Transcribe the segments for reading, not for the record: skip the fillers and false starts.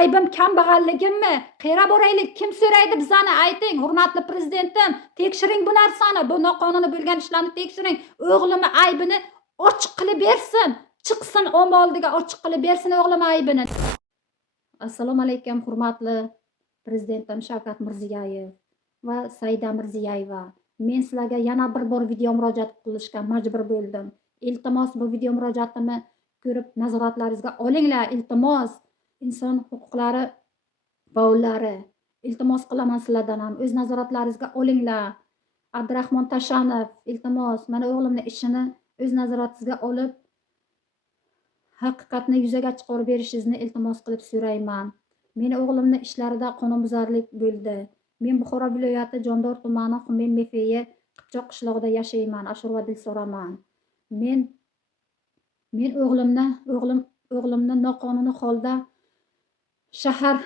aybim kambag'alligimmi? Qayerga boraylik? Kim so'raydi bizani? Ayting, hurmatli prezidentim, tekshiring bu narsani, bu noqonuniy bo'lgan ishlarni tekshiring. O'g'limni aybini ochiq qilib bersin. Chiqsin omma oldiga ochiq qilib bersin o'g'lim aybini. Assalomu alaykum, hurmatli prezidentim Shavkat Mirziyoyev va Saida Mirziyoyeva. Men sizlarga yana bir bor video murojaat qilishga majbur bo'ldim. Iltimos, bu video murojaatimni ko'rib nazoratlaringizga olinglar, iltimos. Inson huquqlari faollari, iltimos qilaman sizlardan ham o'z nazoratlaringizga olinglar. Abdurahmon Tashanov, iltimos, mana o'g'limning ishini o'z nazoratingizga olib, haqiqatni yuzaga chiqarib berishingizni iltimos qilib so'rayman. Meni o'g'limni ishlarida qonunbuzarlik bo'ldi. Men Buxoro viloyati Jondor tumani Xumen Mefeye Qipchoq qishlog'ida yashayman. Ashurva Dilsoraman. Men o'g'limni noqonuniy holda shahar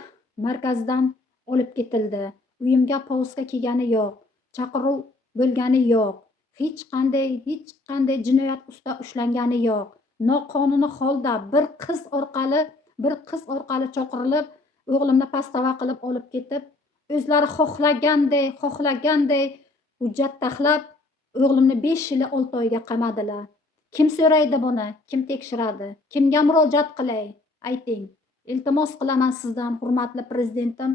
markazidan olib ketildi. Uyimga povustka kelgani yo'q, chaqiruv bo'lgani yo'q, hech qanday jinoyat ustida ushlangani yo'q. Noqonuniy holda bir qiz orqali chaqirilib, o'g'limni pastava qilib olib ketib, o'zlari xohlaganday hujjat taxlab, o'g'limni 5 yil 6 oyga qamadilar. Kim so'raydi buni? Kim tekshiradi? Kimga murojaat qilay? Ayting. Iltimos qilaman sizdan, hurmatli prezidentim,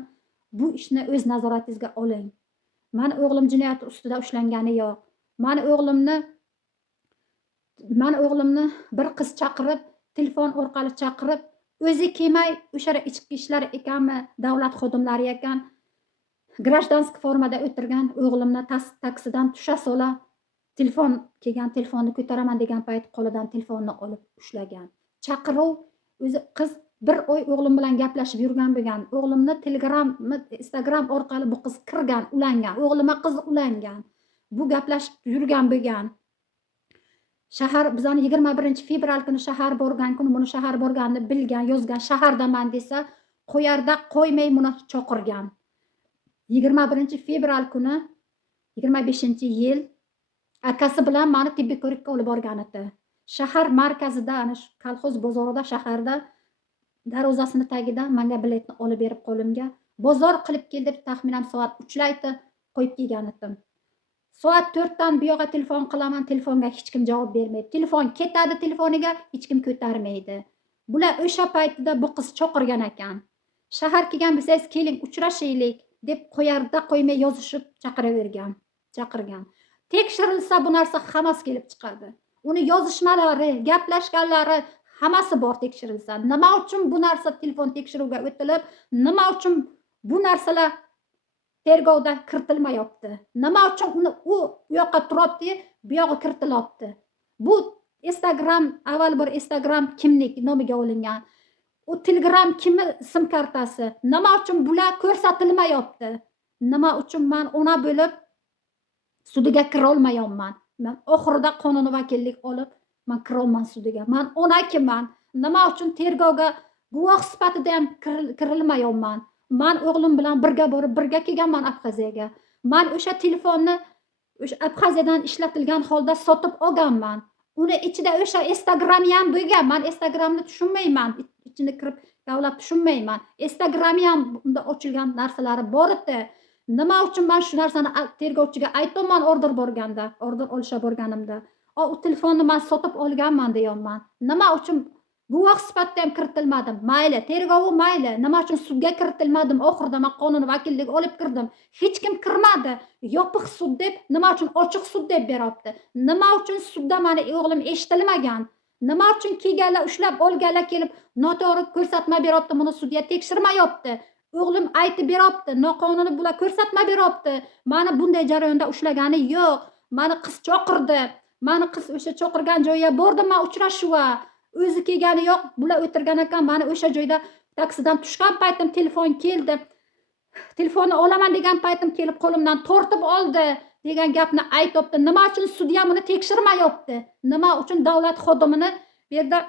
bu ishni o'z nazoratingizga oling. Mani o'g'lim jinoyat ustida ushlangani yo'q. Mani o'g'limni bir qiz chaqirib, telefon orqali chaqirib, o'zi kelmay, o'sha ichki ishlar ekanmi, davlat xodimlari ekan, grajdanskiy formada o'tirgan o'g'limni taksidan tusha sola, telefonni ko'taraman degan payt qo'lidan telefonni olib ushlagan. Chaqiruv o'zi qiz bir oy o'g'lim bilan gaplashib yurgan bo'lgan. O'g'limni Instagram orqali bu qiz kirgan, ulangan. O'g'lima qiz ulangan. Bu gaplashib yurgan bo'lgan. Shahar bizani 21-fevral kuni shahar borgan kuni buni shahar borganini bilgan, yozgan, shahardaman desa, qo'yarda qo'ymay buni choqirgan. 21-fevral kuni 25-yil akasi bilan meni tibbiy ko'rikka olib borgan edi. Shahar markazida, ana shu kolxoz bozorida, shaharda darvozasini tagida menga biletni olib berib qo'limga bozor qilib kel deb taxminan soat 3laydi qo'yib kelgan edim. Soat 4dan bu yoqqa telefon qilaman, telefonga hech kim javob bermaydi. Telefon ketadi, telefoniga hech kim ko'tarmaydi. Bular o'sha paytida bu qiz choqirgan ekan. Shahar kelgan bo'lsangiz keling uchrashaylik deb qo'yarda qo'ymay yozishib chaqirgan. Tekshirilsa bu narsa hammasi kelib chiqadi. Uni yozishmalari, gaplashganlari hammasi bor tekshirilsa. Nima uchun bu narsa telefon tekshiruvga o'tilib, nima uchun bu narsalar tergovda kiritilmayapti? Nima uchun uni u yoqqa turibdi, bu yoqqa kiritilyapti? Bu Instagram, avval bir Instagram kimlik nomiga olingan. U Telegram kimi sim kartasi. Nima uchun bular ko'rsatilmayapti? Nima uchun men ona bo'lib sudiga kira olmayapman? Men oxirida qonuniy vakillik olib, men kira olman sudiga. Men onakiman. Nima uchun tergovga guvoh sifatida ham kirilmayapman? Men o'g'lim bilan birga borib, birga kelganman Abxaziyaga. Men o'sha telefonni o'sha Abxaziyadan ishlatilgan holda sotib olganman. Uni ichida o'sha Instagram ham bo'lgan. Men Instagramni tushunmayman. Ichini kirib kavlab tushunmayman. Instagram ham unda ochilgan narsalari bor edi. Nima uchun men shu narsani tergovchiga aytaman order olisha borganimda. U telefonni men sotib olganman deyapman. Nima uchun guvoh sifatida ham kiritilmadim? Mayli, tergovi mayli. Nima uchun sudga kiritilmadim? Oxirida men qonuniy vakillik olib kirdim. Hech kim kirmadi. Yopiq sud deb, nima uchun ochiq sud deb beryapti? Nima uchun sudda meni o'g'lim eshitilmagan? Nima uchun kelganlar, ushlab olganlar kelib noto'g'ri ko'rsatma beryapti, buni sudya tekshirmayapti? O'g'lim aytib beryapti, noqonuniy bular ko'rsatma beryapti. Meni bunday jarayonda ushlagani yo'q. Meni qiz choqirdi. Meni qiz o'sha choqirgan joyga bordim, men uchrashuvga. O'zi kelgani yo'q, bular o'tirgan ekan, meni o'sha joyda taksidan tushgan paytim telefon keldi. Telefonni olaman degan paytim kelib qo'limdan tortib oldi degan gapni aytibdi. Nima uchun sudya buni tekshirmayapti? Nima uchun davlat xodimini bu yerda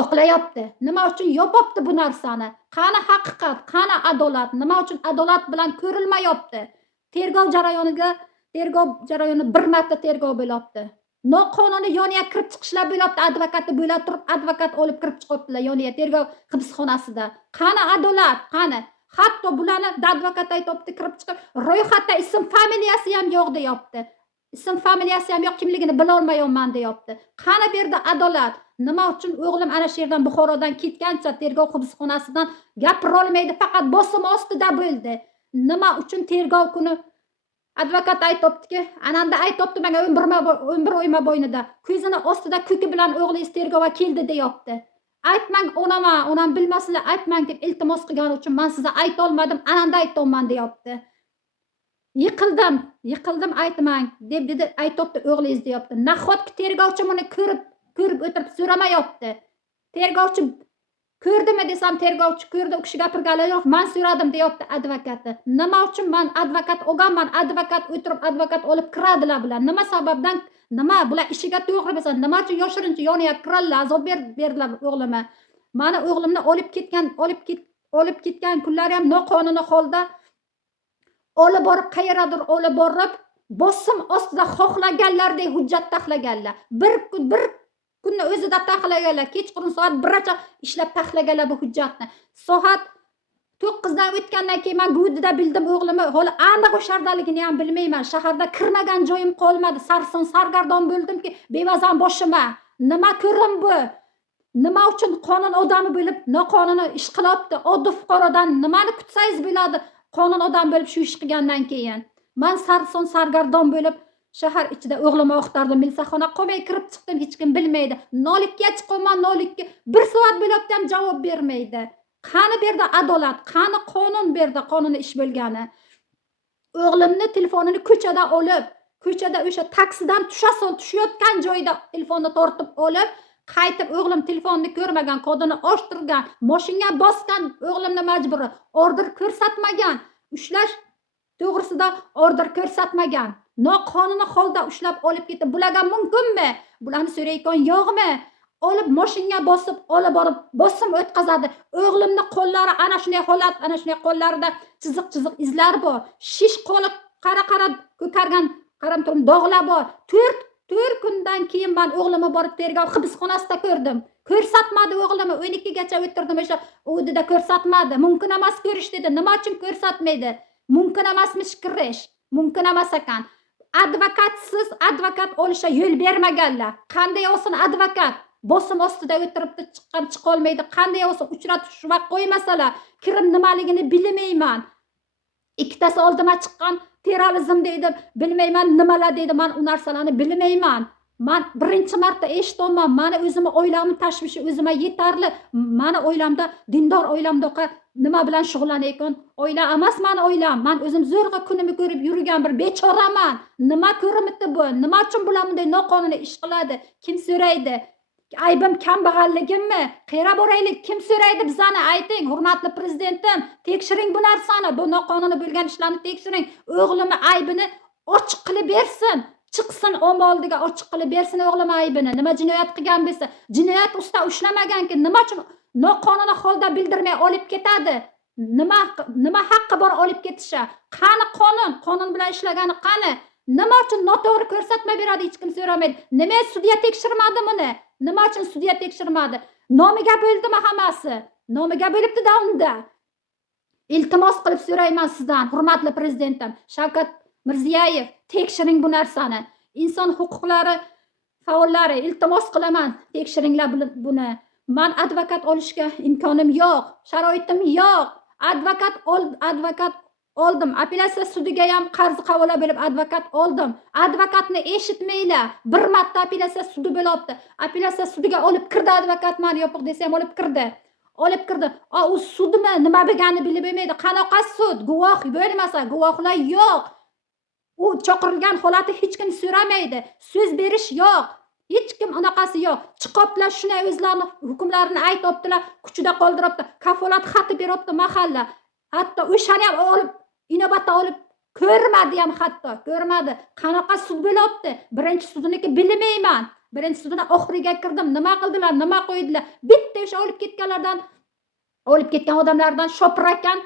oqlayapti? Nima uchun yopibdi bu narsani? Qani haqiqat, qani adolat? Nima uchun adolat bilan ko'rilmayapti? Tergov jarayoni bir marta tergov bo'lyapti. Noqonuniy yoniga kirib chiqishlar bo'lyapti. Advokatni bo'la turib advokat olib kirib chiqyaptilar yoniga tergov hibsxonasida. Qani adolat, qani? Hatto bularni advokat aytibdi kirib chiqib, ro'yxatda ism familiyasi ham yo'q deyapti. Ism familiyasi ham yo'q, kimligini bila olmayapman deyapti. Qani bu yerda adolat? Nima uchun o'g'lim ana shu yerdan Buxorodan ketgancha tergov hibsxonasidan gapira olmaydi, faqat bosim ostida bo'ldi. Nima uchun tergov kuni advokat aytibdiki, ananda aytibdi menga 11 oyma bo'ynida ko'zini ostida ko'ki bilan o'g'lingiz tergovga keldi deyapti. Aytmang onam bilmaslar, aytmang deb iltimos qilgani uchun men sizga ayta olmadim, ananda aytolman deyapti. Yiqildim aytmang deb dedi, aytibdi o'g'lingiz deyapti. Nahotki tergovchi buni ko'rib o'tirib so'ramayapti. Tergovchi ko'rdimi desam, tergovchi ko'rdi, u kishi gapirganlar yo'q, men so'radim deyapti advokati. Nima uchun men advokat olganman, advokat o'tirib advokat olib kiradilar bular. Nima sababdan, nima bular ishiga to'g'ri bo'lsa, nima uchun yoshirincha yoniga kiradilar, azob berdilar o'g'limga. Meni o'g'limni olib ketgan kunlari ham noqonuniy holda olib borib qayeradir olib borib bosim ostida xohlaganlardek hujjat taxlaganlar. Bir kunni o'zida taxlaganlar. Kechqurun soat 1gacha ishlab taxlaganlar bu hujjatni. Soat 9 dan o'tgandan keyin men gudida bildim o'g'limni holi aniq o'shardaligini ham bilmayman. Shaharda kirmagan joyim qolmadi. Sarson sargardon bo'ldimki, bevazan boshima. Nima ko'rim bu? Nima uchun qonun odami bo'lib noqonuniy ish qilyapti? Oddiy fuqarodan nimani kutsangiz bo'ladi? Qonun odam bo'lib shu ish qilgandan keyin. Men sarson sargardon bo'lib shahar ichida o'g'limni o'qtardim, milsaxona qolmay kirib chiqdim, hech kim bilmaydi. Nolikka chiqaman, nolikka 1 soat bo'lyapti ham javob bermaydi. Qani bu yerda adolat, qani qonun bu yerda qonuniy ish bo'lgani? O'g'limni telefonini ko'chada olib, ko'chada o'sha taksidan tushayotgan joyda telefonni tortib olib, qaytib o'g'lim telefonni ko'rmagan, kodini ochtirgan, mashinaga bosgan, o'g'limni majburi order ko'rsatmagan, ushlash to'g'risida order ko'rsatmagan. Noqonuniy holda ushlab olib ketib, bularga mumkinmi? Bularni so'rayotgan yo'qmi? Olib mashinaga bosib, olib borib bosim o'tkazadi. O'g'limning qo'llari ana shunday holat, ana shunday qo'llarida chiziq izlar bor. Shish qo'li qara ko'kargan, qaram turum dog'lar bor. 4 kundan keyin men o'g'limni borib tergov hibsxonasida ko'rdim. Ko'rsatmadi o'g'limni, 12 gacha o'tirdim o'sha o'dida ko'rsatmadi. Mumkin emas ko'rish dedi. Nima uchun ko'rsatmaydi? Mumkin emasmish kirish. Mumkin emas ekan. Advokatsiz advokat olishga yo'l bermaganlar. Qanday olsin advokat? Bosim ostida o'tiribdi, chiqa olmaydi. Qanday olsin uchratish vaqt qo'ymasalar, kirim nimaligini bilmayman. Ikkitasi oldima chiqqan terrorizm deydi, bilmayman nimalar deydi, men u narsalarni bilmayman. Men birinchi marta eshitdim, meni o'zimni o'ylamim tashvishi o'zimga yetarli. Meni o'ylamda dindor o'ylamda nima bilan shug'ullanayotgan oila emas meni o'ylam. Men o'zim zo'rg'a kunimni ko'rib yurgan bir bechoraman. Nima ko'rimibdi bu? Nima uchun bular bunday noqonuniy ish qiladi? Kim so'raydi? Aybim kambag'alligimmi? Qayerga boraylik? Kim so'raydi bizani? Ayting, hurmatli prezidentim, tekshiring bu narsani, bu noqonuniy bo'lgan ishlarni tekshiring. O'g'limni aybini ochiq qilib bersin. Chiqsin omma oldiga ochiq qilib bersin o'g'lim aybini. Nima jinoyat qilgan bo'lsa, jinoyat usta ushlamaganki, nima uchun noqonuniy holda bildirmay olib ketadi? Nima haqqi bor olib ketisha? Qani qonun? Qonun bilan ishlagani qani? Nima uchun noto'g'ri ko'rsatma beradi, hech kim so'ramaydi? Nima sudya tekshirmadi buni? Nima uchun sudya tekshirmadi? Nomiga bo'ldimi hammasi? Nomiga bo'libdi-da unda. Iltimos qilib so'rayman sizdan, hurmatli prezidentim Shavkat Mirziyoyev, tekshiring bu narsani. Inson huquqlari faollari, iltimos qilaman, tekshiringlar buni. Men advokat olishga imkonim yo'q, sharoitim yo'q. Advokat oldim. Apellyatsiya sudiga ham qarz qavola bo'lib advokat oldim. Advokatni eshitmaylar. Bir marta apellyatsiya sudi bo'lyapti. Apellyatsiya sudiga olib kirdi advokat, men yopiq desam olib kirdi. U sudmi, nima bo'lganini bilib bo'lmaydi. Qanaqa sud? Guvoh bo'lmasa, guvohlar yo'q. U chaqirilgan holati hech kim so'ramaydi. So'z berish yo'q. Hech kim anaqasi yo'q. Chiqiblar shunday o'zlarini hukmlarini aytibdilar, kuchida qoldiribdi. Kafolat xati beribdi mahalla. Hatto o'shani ham olib inobatga olib ko'rmadi ham, hatto ko'rmadi. Qanaqa sud bo'lyapti? Birinchi sudiniki bilmayman. Birinchi sudini oxiriga kirdim. Nima qildilar, nima qo'ydilar? Bitta o'sha olib ketgan odamlardan shopir ekan,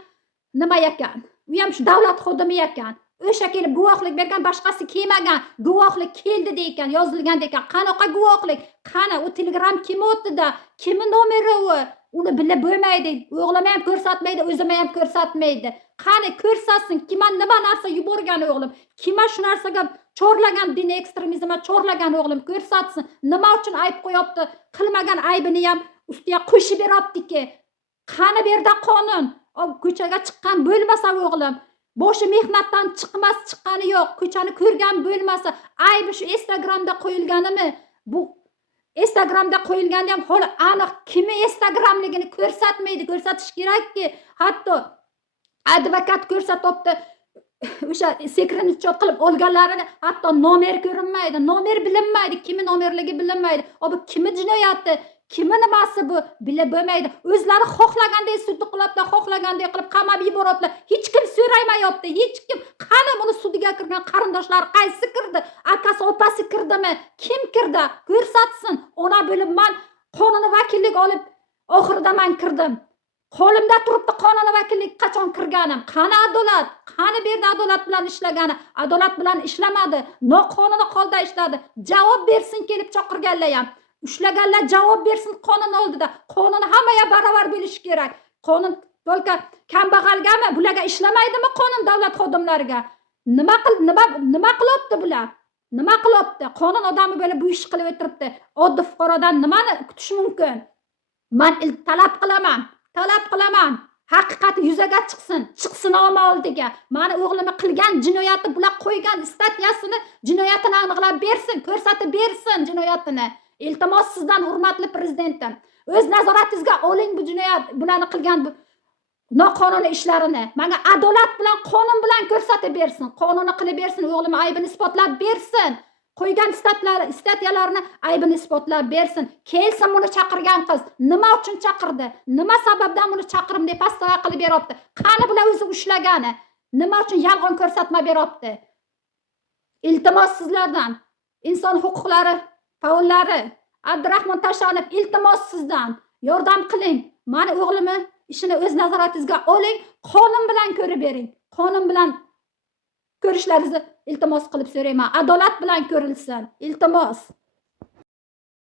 nima ekan? U ham shu davlat xodimi ekan. o'sha kelib guvohlik bergan, boshqasi kelmagan, guvohlik keldi deykan, yozilgan ekan. Qanaqa guvohlik? Qani u telegram kim o'tdi-da, kimni nomeri u? Uni bilib bo'lmaydi. O'g'lim ham ko'rsatmaydi, o'zim ham ko'rsatmaydi. Qani ko'rsatsin, kimga nima narsa yuborgan o'g'lim? Kimga shu narsaga chorlagan, din ekstremizmga chorlagan o'g'lim ko'rsatsin. Nima uchun ayb qo'yapti? Qilmagan aybini ham ustiga qo'shib beryaptiki. Qani bu yerda qonun? Ko'chaga chiqqan bo'lmasa o'g'lim, boshi mehnatdan chiqqani yo'q, ko'chani ko'rgan bo'lmasa, aybi shu Instagramda qo'yilganimi? Bu Instagramda qo'yilganda ham holi aniq kimi Instagramligini ko'rsatmaydi, ko'rsatish kerakki. Hatto advokat ko'rsatibdi. O'sha sekretariat qilib olganlarini hatto nomer ko'rinmaydi, nomer bilinmaydi, kimi nomerligi bilinmaydi. Bu kimi jinoyati, kimi nimasi bu bilib bo'lmaydi. O'zlari xohlaganday sudni qilibdi, xohlaganday qilib qamab yuboribdi. Hech kim so'raymayapti, hech kim. Qani buni sudiga kirgan qarindoshlar qaysi kirdi? Akasi, opasi kirdimi? Kim kirdi? Ko'rsatsin. Ona bo'lib men qonuniy vakillik olib oxirida men kirdim. Qo'limda turibdi qonuniy vakillik qachon kirganim. Qani adolat? Qani bu yerda adolat bilan ishlagani? Adolat bilan ishlamadi. Noqonuniy holda ishladi. Javob bersin kelib chaqirganlar ham. Ushlaganlar javob bersin qonun oldida. Qonun hammaga barobar bo'lishi kerak. Qonun только kambag'algami? Bularga ishlamaydimi qonun davlat xodimlariga? Nima qilyapti bular? Nima qilyapti? Qonun odami bo'lib bu ish qilib o'tiribdi. Oddiy fuqarodan nimani kutish mumkin? Men talab qilaman. Haqiqat yuzaga chiqsin omma oldiga. Meni o'g'limni qilgan jinoyati, bular qo'ygan statyasini, jinoyatini aniqlab bersin, ko'rsatib bersin jinoyatini. Iltimos sizdan, hurmatli prezidentim, o'z nazoratingizga oling bu jinoyat, bularni qilgan bu noqonuniy ishlarini. Menga adolat bilan, qonun bilan ko'rsatib bersin, qonuni qilib bersin, o'g'lim aybini isbotlab bersin. Qo'ygan statyalarni aybini isbotlab bersin. Kelsin buni chaqirgan qiz. Nima uchun chaqirdi? Nima sababdan buni chaqirim deb pastava qilib beryapti? Qani bular o'zi ushlagani? Nima uchun yolg'on ko'rsatma beryapti? Iltimos sizlardan, inson huquqlari faollari, Abdurahmon Tashanov, iltimos sizdan yordam qiling. Meni o'g'limni ishini o'z nazoratingizga oling, qonun bilan ko'rib bering. Qonun bilan ko'rishlaringizni iltimos qilib so'rayman. Adolat bilan ko'rilsin. Iltimos.